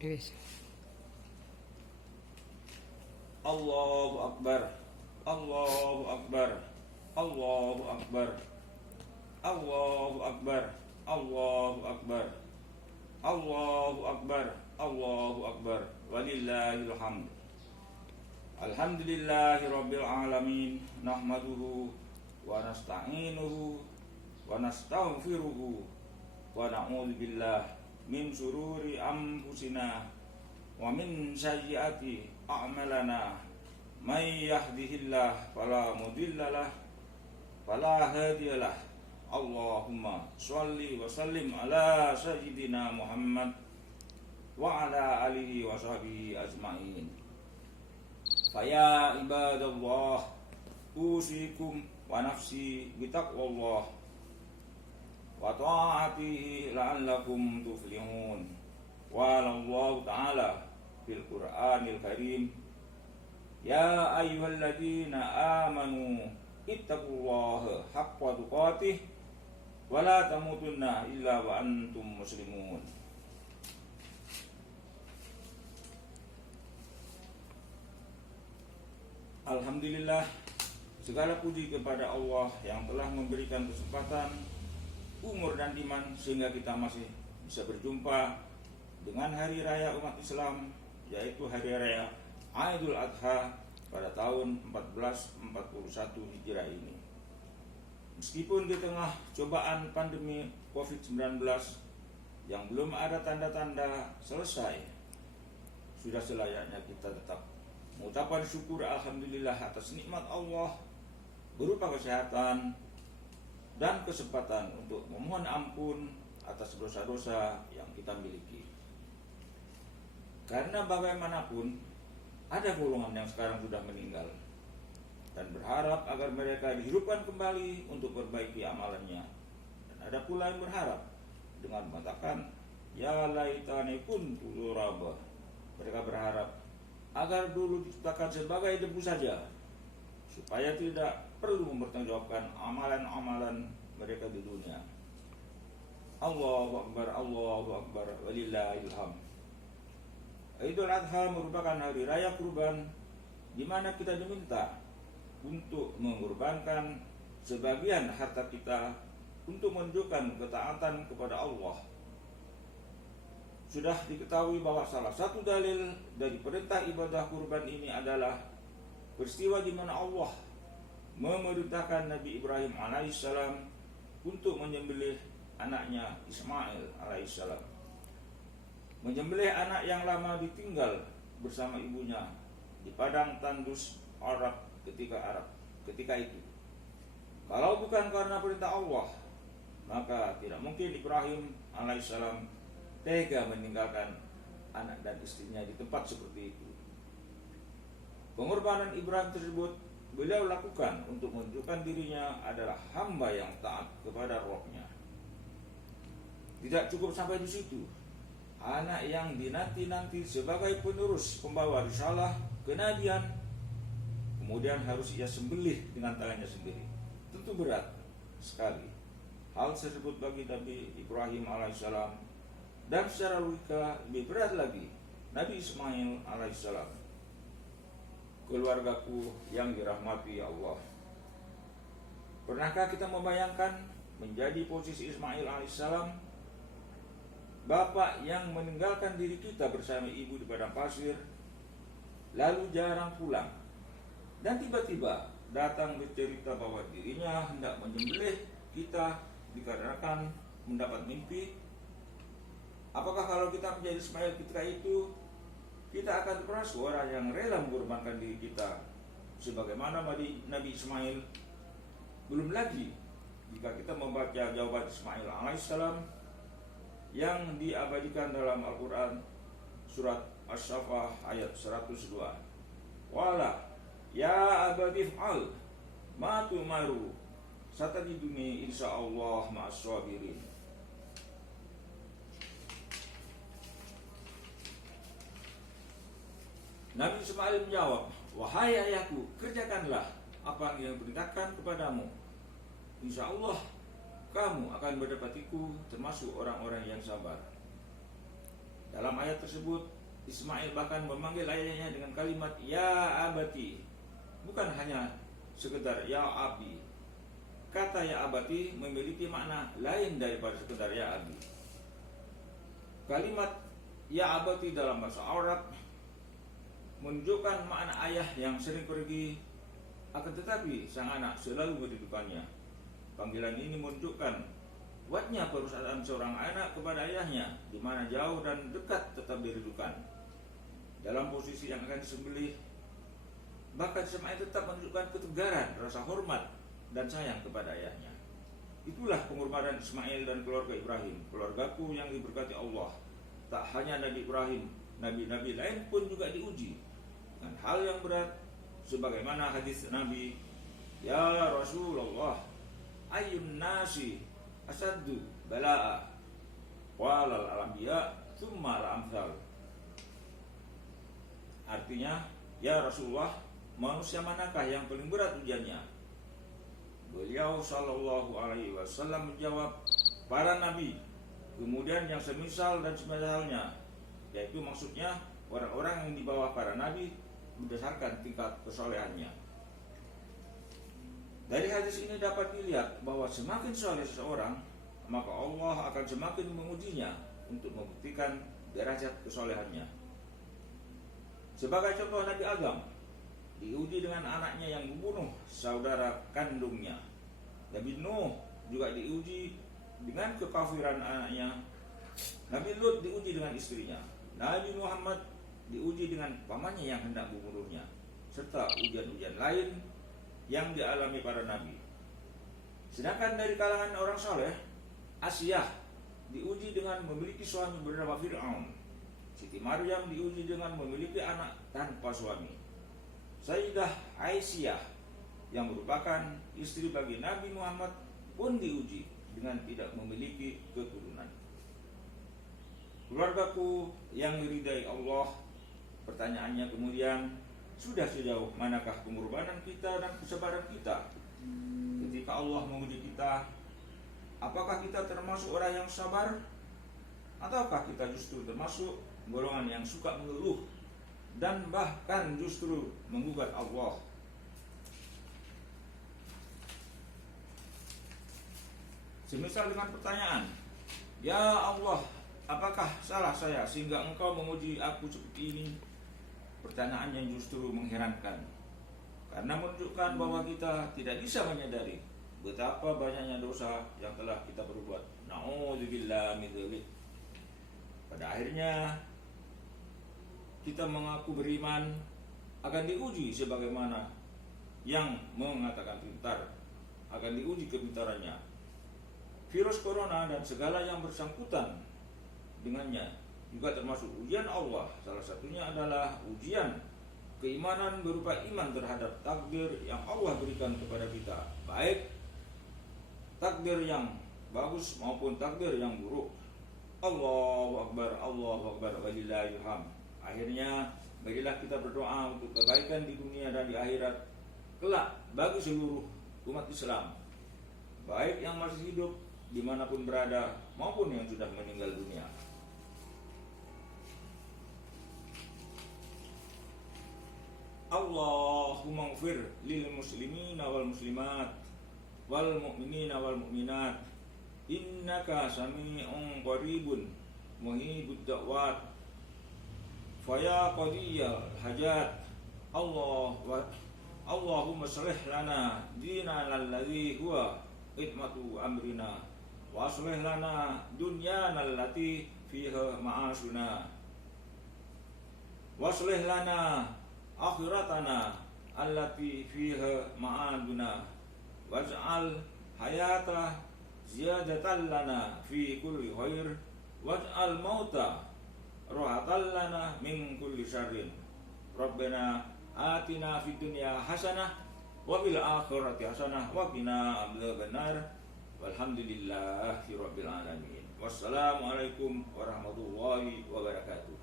Yes. Allahu Akbar, Allahu Akbar, Allahu Akbar, Allahu Akbar, Allahu Akbar, Allahu Akbar, Allahu Akbar, walillahil hamd. Alhamdulillahi rabbil alamin, nahmaduhu wa nasta'inuhu wa nastaghfiruhu wa na'udzu billah min syururi anfusina wa min sayyiati a'malana. May yahdihillah fala mudhillalah fala hadiyalah. Allahumma sholli wa sallim ala sayyidina Muhammad wa ala alihi wa sahbihi ajma'in. Faya ibadallah, usikum wa nafsi bitaqwallah wa ta'atihi la'allakum tuflihun. Wa Allah ta'ala fil Qur'anil Karim, ya ayyuhalladzina amanu ittaqullaha haqqa tuqatih wa la tamutunna illa wa antum muslimun. Alhamdulillah, segala puji kepada Allah yang telah memberikan kesempatan, umur dan iman sehingga kita masih bisa berjumpa dengan hari raya umat Islam, yaitu hari raya Idul Adha pada tahun 1441 Hijrah ini. Meskipun di tengah cobaan pandemi COVID-19 yang belum ada tanda-tanda selesai, sudah selayaknya kita tetap mengucapkan syukur alhamdulillah atas nikmat Allah berupa kesehatan dan kesempatan untuk memohon ampun atas dosa-dosa yang kita miliki. Karena bagaimanapun ada golongan yang sekarang sudah meninggal, dan berharap agar mereka dihidupkan kembali untuk perbaiki amalannya. Dan ada pula yang berharap dengan mengatakan ya laitani kuntu turaba. Mereka berharap agar dulu diciptakan sebagai debu saja, supaya tidak perlu mempertanggungjawabkan amalan-amalan mereka di dunia. Allahu Akbar, Allahu Akbar, walillahil hamd. Idul Adha merupakan hari raya kurban, di mana kita diminta untuk mengorbankan sebagian harta kita untuk menunjukkan ketaatan kepada Allah. Sudah diketahui bahwa salah satu dalil dari perintah ibadah kurban ini adalah peristiwa di mana Allah memerintahkan Nabi Ibrahim alaihissalam untuk menyembelih anaknya Ismail alaihissalam, menyembelih anak yang lama ditinggal bersama ibunya di padang tandus Arab ketika itu. Kalau bukan karena perintah Allah, maka tidak mungkin Ibrahim alaihissalam tega meninggalkan anak dan istrinya di tempat seperti itu. Pengorbanan Ibrahim tersebut beliau lakukan untuk menunjukkan dirinya adalah hamba yang taat kepada Rabb-nya. Tidak cukup sampai di situ, anak yang dinanti-nanti sebagai penerus pembawa risalah kenabian kemudian harus ia sembelih dengan tangannya sendiri. Tentu berat sekali hal tersebut bagi Nabi Ibrahim alaihissalam, dan secara logika lebih berat lagi Nabi Ismail alaihissalam. Keluargaku yang dirahmati Allah, pernahkah kita membayangkan menjadi posisi Ismail alaihissalam, bapak yang meninggalkan diri kita bersama ibu di padang pasir, lalu jarang pulang, dan tiba-tiba datang bercerita bahwa dirinya hendak menyembelih kita dikarenakan mendapat mimpi? Apakah kalau kita menjadi Ismail ketika itu, kita akan pernah seorang yang rela mengorbankan diri kita sebagaimana Nabi Ismail? Belum lagi jika kita membaca jawaban Ismail alaihissalam yang diabadikan dalam Al-Quran surat As-Saffah ayat 102. Wala ya abadi fa'al ma tu'maru satajiduni insyaallah ma'as sabirin. Nabi Ismail menjawab, wahai ayahku, kerjakanlah apa yang diperintahkan kepadamu. Insya Allah kamu akan mendapatiku termasuk orang-orang yang sabar. Dalam ayat tersebut Ismail bahkan memanggil ayahnya dengan kalimat ya abati, bukan hanya sekedar ya abi. Kata ya abati memiliki makna lain daripada sekedar ya abi. Kalimat ya abati dalam bahasa Arab menunjukkan makna ayah yang sering pergi, akan tetapi sang anak selalu merindukannya. Panggilan ini menunjukkan kuatnya perusahaan seorang anak kepada ayahnya, di mana jauh dan dekat tetap dirindukan. Dalam posisi yang akan disembelih, bahkan Ismail tetap menunjukkan ketegaran, rasa hormat dan sayang kepada ayahnya. Itulah pengorbanan Ismail dan keluarga Ibrahim. Keluargaku yang diberkati Allah, tak hanya Nabi Ibrahim, nabi-nabi lain pun juga diuji dengan hal yang berat, sebagaimana hadis Nabi, ya Rasulullah, ayyun nasi asaddu bala'a, walal al-anbiya thumma al-amthal. Artinya, ya Rasulullah, manusia manakah yang paling berat ujiannya? Beliau sallallahu alaihi wasallam menjawab, para nabi, kemudian yang semisal dan semisalnya, yaitu maksudnya orang-orang yang di bawah para nabi berdasarkan tingkat kesolehannya. Dari hadis ini dapat dilihat bahwa semakin soleh seseorang, maka Allah akan semakin mengujinya untuk membuktikan derajat kesolehannya. Sebagai contoh, Nabi Adam diuji dengan anaknya yang membunuh saudara kandungnya. Nabi Nuh juga diuji dengan kekafiran anaknya. Nabi Lut diuji dengan istrinya. Nabi Muhammad diuji dengan pamannya yang hendak membunuhnya, serta ujian-ujian lain yang dialami para nabi. Sedangkan dari kalangan orang soleh, Asyah diuji dengan memiliki suami bernama Fir'aun. Siti Maryam diuji dengan memiliki anak tanpa suami. Sayyidah Aisyah yang merupakan istri bagi Nabi Muhammad pun diuji dengan tidak memiliki keturunan. Keluargaku yang diridai Allah, pertanyaannya kemudian, sudah sejauh manakah pengorbanan kita dan kesabaran kita ketika Allah menguji kita? Apakah kita termasuk orang yang sabar, ataukah kita justru termasuk golongan yang suka mengeluh dan bahkan justru menggugat Allah? Semisal dengan pertanyaan, ya Allah, apakah salah saya sehingga engkau menguji aku seperti ini? Pertanyaan yang justru mengherankan, karena menunjukkan bahwa kita tidak bisa menyadari betapa banyaknya dosa yang telah kita perbuat. Na'udzubillah min dzalik. Pada akhirnya kita mengaku beriman akan diuji sebagaimana yang mengatakan pintar akan diuji kepintarannya. Virus corona dan segala yang bersangkutan dengannya juga termasuk ujian Allah. Salah satunya adalah ujian keimanan berupa iman terhadap takdir yang Allah berikan kepada kita, baik takdir yang bagus maupun takdir yang buruk. Allahu Akbar, Allahu Akbar, walillahil hamd. Akhirnya, marilah kita berdoa untuk kebaikan di dunia dan di akhirat kelak bagi seluruh umat Islam, baik yang masih hidup dimanapun berada maupun yang sudah meninggal dunia. Allahumma ighfir lil muslimina wal muslimat wal mu'minina wal mu'minat, innaka sami'un qaribun muhibud da'wat, faya qadiyal hajat. Allahumma shlih lana dinana alladhi huwa khidmatu amrina, wa shlih lana dunyana allati fiha ma'asuna, wa shlih lana akhiratana allati fiha ma'aduna, waj'al hayata ziyadatan lana fi kulli khair, waj'al mauta rahatan lana min kulli syarrin. Rabbana atina fid dunya hasanah wa fil akhirati hasanah wa qina adzabannar. Walhamdulillahi rabbil alamin. Wassalamualaikum warahmatullahi wabarakatuh.